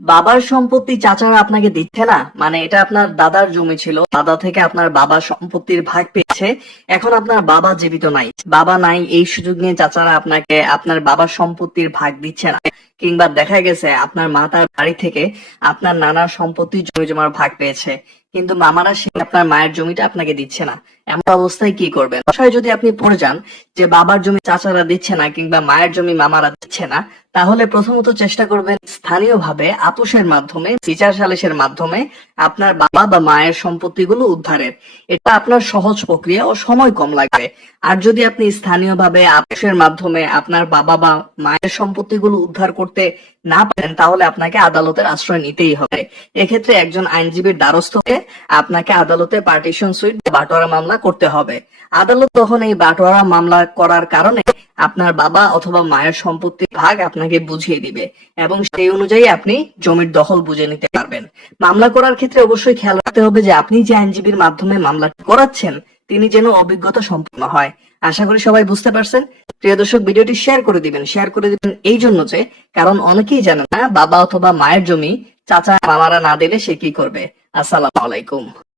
বাবার সম্পত্তি চাচারা আপনাকে দিচ্ছে না, মানে এটা আপনার দাদার জমি ছিল, দাদা থেকে আপনার বাবা সম্পত্তির ভাগ পেয়েছে। এখন আপনার বাবা জীবিত নাই, বাবা নাই, এই সুযোগ নিয়ে চাচারা আপনাকে আপনার বাবার সম্পত্তির ভাগ দিচ্ছে না। কিংবা দেখা গেছে আপনার মাতার বাড়ি থেকে আপনার নানার সম্পত্তি জমি জমার ভাগ পেয়েছে, কিন্তু মামারা সে আপনার মায়ের জমিটা আপনাকে দিচ্ছে না। এমন অবস্থায় কি করবেন? অবশ্যই যদি আপনি পড়ে যান যে বাবার জমি চাচারা দিচ্ছে না কিংবা মায়ের জমি মামারা দিচ্ছে না, তাহলে প্রথমত চেষ্টা করবেন স্থানীয়ভাবে আপোষের মাধ্যমে, বিচার সালিসের মাধ্যমে আপনার বাবা বা মায়ের সম্পত্তিগুলো উদ্ধারের। এটা আপনার সহজ প্রক্রিয়া ও সময় কম লাগবে। আর যদি আপনি স্থানীয়ভাবে আপোষের মাধ্যমে আপনার বাবা বা মায়ের সম্পত্তিগুলো উদ্ধার করতে না পারেন, তাহলে আপনাকে আদালতের আশ্রয় নিতেই হবে। এক্ষেত্রে একজন আইনজীবীর দ্বারস্থ হয়ে আপনাকে আদালতে পার্টিশন সুইট বা বাটোয়ারা মামলা করতে হবে। আদালত তখন এই বাটোয়ারা মামলা করার কারণে আপনার বাবা অথবা মায়ের সম্পত্তির ভাগ আপনাকে বুঝিয়ে দিবে এবং সেই অনুযায়ী আপনি জমির দখল বুঝে নিতে পারবেন। মামলা করার ক্ষেত্রে অবশ্যই খেয়াল রাখতে হবে যে আপনি যে আইনজীবীর মাধ্যমে মামলাটি করাচ্ছেন তিনি যেন অভিজ্ঞতা সম্পন্ন হয়। আশা করি সবাই বুঝতে পারছেন। প্রিয় দর্শক, ভিডিওটি শেয়ার করে দিবেন। শেয়ার করে দিবেন এই জন্য যে, কারণ অনেকেই জানে না বাবা অথবা মায়ের জমি চাচা মামারা না দিলে সে কি করবে। আসসালামু আলাইকুম।